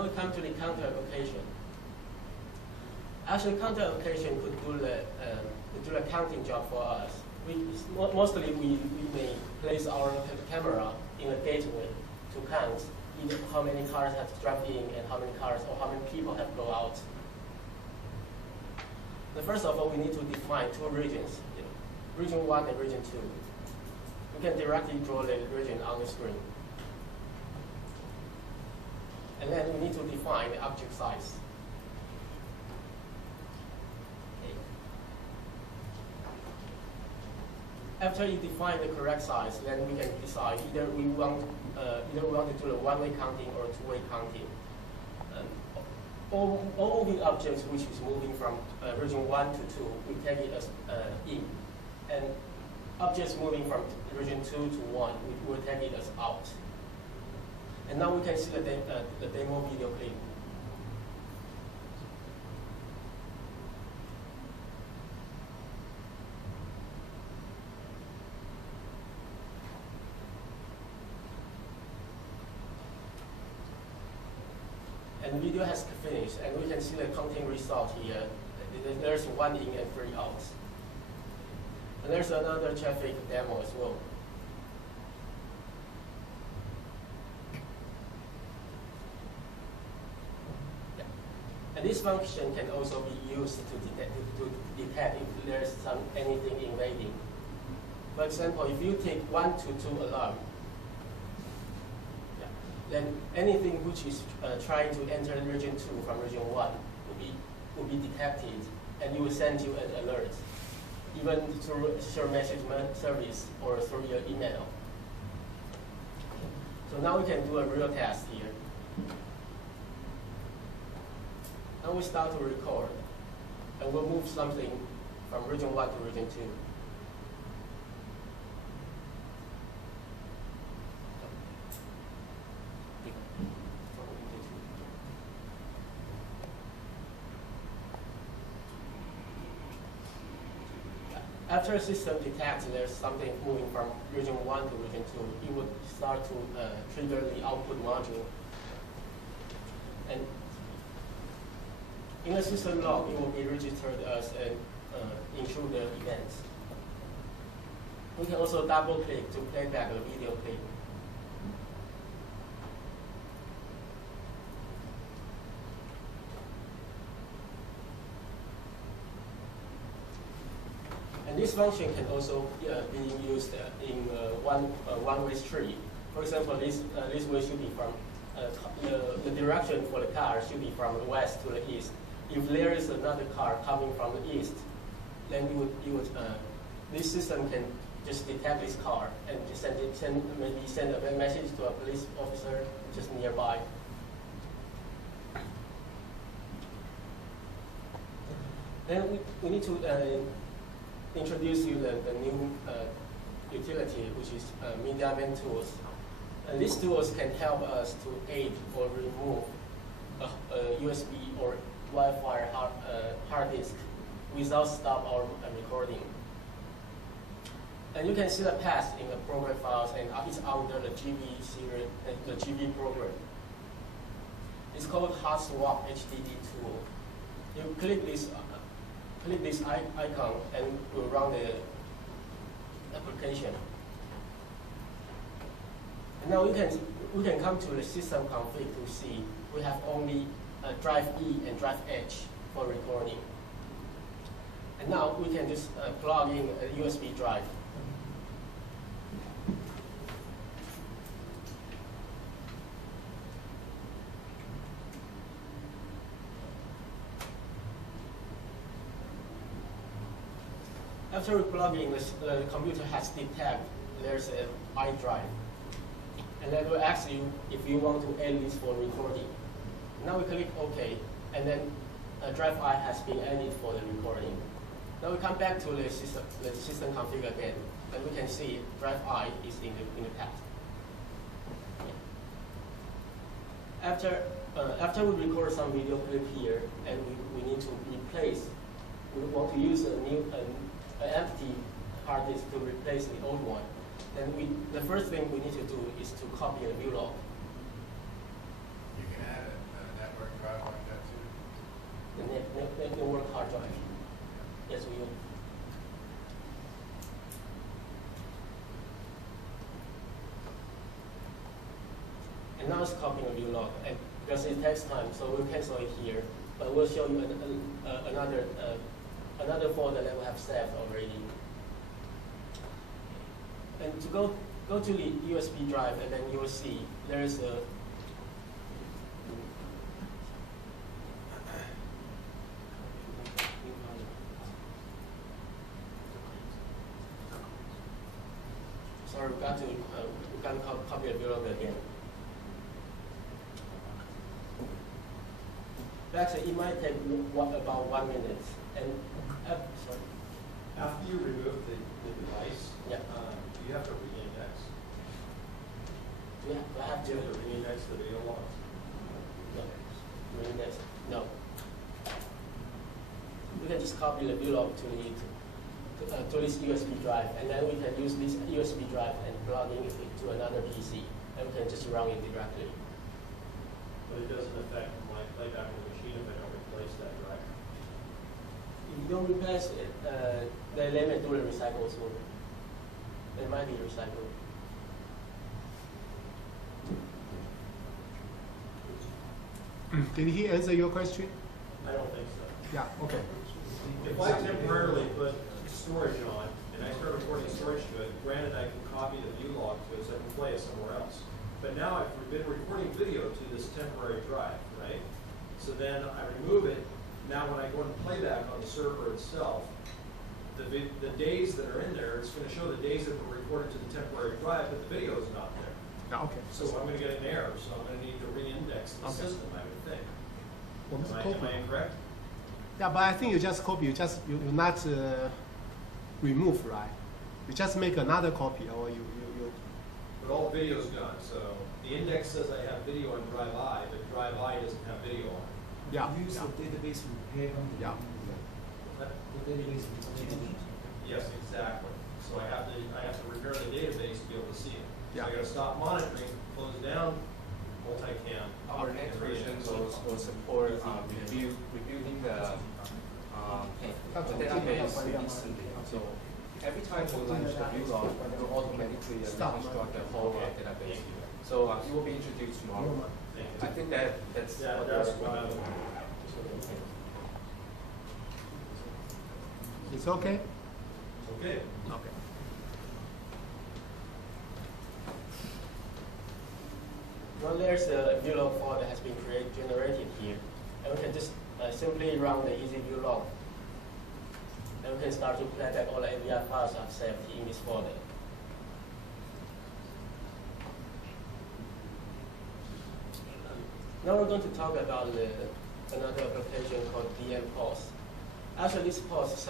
Now we come to the counter application. Actually, counter application could do the counting job for us. Mostly we may place our camera in a gateway to count either how many cars have dropped in and how many cars or how many people have go out. The first of all, we need to define two regions, region 1 and region 2. We can directly draw the region on the screen. And then we need to define the object size. Okay. After you define the correct size, then we can decide either we want to do a one-way counting or two-way counting. All the objects which is moving from region 1 to 2, we take it as in. And objects moving from region 2 to 1, we will take it as out. And now we can see the demo video clip. And the video has finished, and we can see the counting result here. There's 1 in and 3 out. And there's another traffic demo as well. Yeah. And this function can also be used to detect if there's anything invading. For example, if you take 1 to 2 alarm, then anything which is trying to enter region 2 from region 1 will be detected, and it will send you an alert, even through share message service or through your email. So now we can do a real test here. Now we start to record, and we'll move something from region 1 to region 2. After the system detects there's something moving from region 1 to region 2, it would start to trigger the output module. And in the system log, it will be registered as an intruder event. We can also double click to play back a video clip. And this function can also be used in one-way street. For example, this way should be from the direction for the car should be from the west to the east. If there is another car coming from the east, then this system can just detect this car and just maybe send a message to a police officer just nearby. Then we need to introduce you the new utility, which is Media Man tools. And these tools can help us to aid or remove a USB or Wi-Fi hard disk without stop our recording. And you can see the path in the program files, and it's under the GB series, the GB program. It's called Hot Swap HDD tool. You click this icon and will run the application. And now we can come to the system config to see we have only drive E and drive H for recording. And now we can just plug in a USB drive. After we plug in, the computer has detected there's an I drive. And then we'll ask you if you want to add this for recording. Now we click OK, and then drive I has been added for the recording. Now we come back to the system config again, and we can see drive I is in the path. After we record some video clip here, and we need to replace, we want to use an empty hard disk to replace the old one. Then the first thing we need to do is to copy a view log. You can add an now it's copying a view log, and because it takes time, so we'll cancel it here. But we'll show you another folder that we have saved already. And to go to the USB drive, and then you will see there is a sorry, we got to copy a view log again. Actually, it might take about 1 minute. And sorry. After you remove the device, yeah. You have to re-index. Yeah, I have to re-index the video log. No. Re-index. No. We can just copy the view log to this USB drive, and then we can use this USB drive and plug in it to another PC, and we can just run it directly. But it doesn't affect my playback on the machine if I don't replace that drive. If you don't replace it, they may do the recycle soon. It might be recycled. Did he answer your question? I don't think so. Yeah, okay. If I temporarily put storage on and I start recording storage to it, granted I can copy the view log to it so I can play it somewhere else. But now I've been recording video to this temporary drive, right? So then I remove it. Now when I go and playback on the server itself, the days that are in there, it's going to show the days that were recorded to the temporary drive, but the video is not there. Yeah, okay. So I'm going to get an error, so I'm going to need to re-index the system, I would think. Well, Am I incorrect? Yeah, but I think you just copy. You not remove, right? You just make another copy, or you. But all the video's gone. So the index says I have video on drive I, but drive I doesn't have video on it. Yeah. Use the database repair. Yeah. The database repair. Yes, exactly. So I have to repair the database to be able to see it. Yeah. So I got to stop monitoring, close down, multicam. Our next version will support rebuilding the database instantly. So every time we launch the view log, it will automatically reconstruct the whole database. So it will be introduced tomorrow. I think that's It's okay. Okay. Okay. Well, there's a view log file that has been generated here, and we can just simply run the easy view log, and we can start to play back all the AVI files I've saved in this folder. Now we're going to talk about another application called DMPOS. Actually, this POS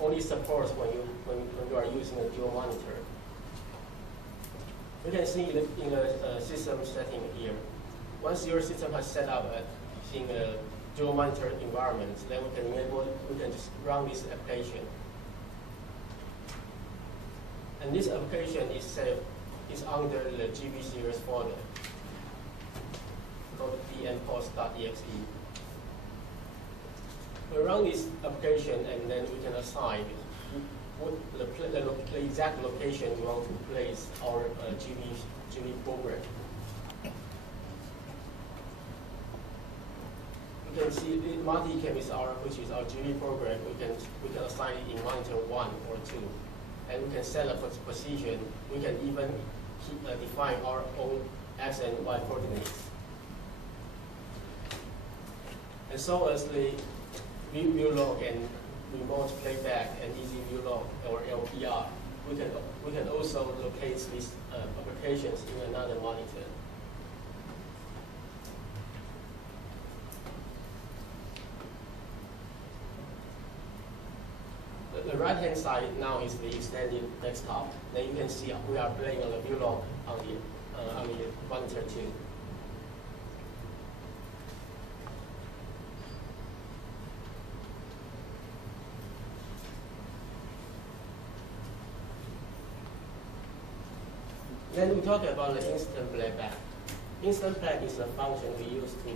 only supports when you are using a dual monitor. You can see in a system setting here. Once your system has set up in a dual monitor environment, then we can just run this application. And this application is under the GB series folder called dmpos.exe. We run this application, and then we can assign the exact location we want to place our GB program. You can see the multi-cam which is our GB program. We can assign it in monitor 1 or 2, and we can set up its position. We can even define our own X and Y coordinates. And so as the view log and remote playback and easy view log or LPR, we can also locate these applications in another monitor. The right-hand side now is the extended desktop. Then you can see we are playing on the view log on the monitor 2. Then we talk about the instant playback. Instant playback is a function we use to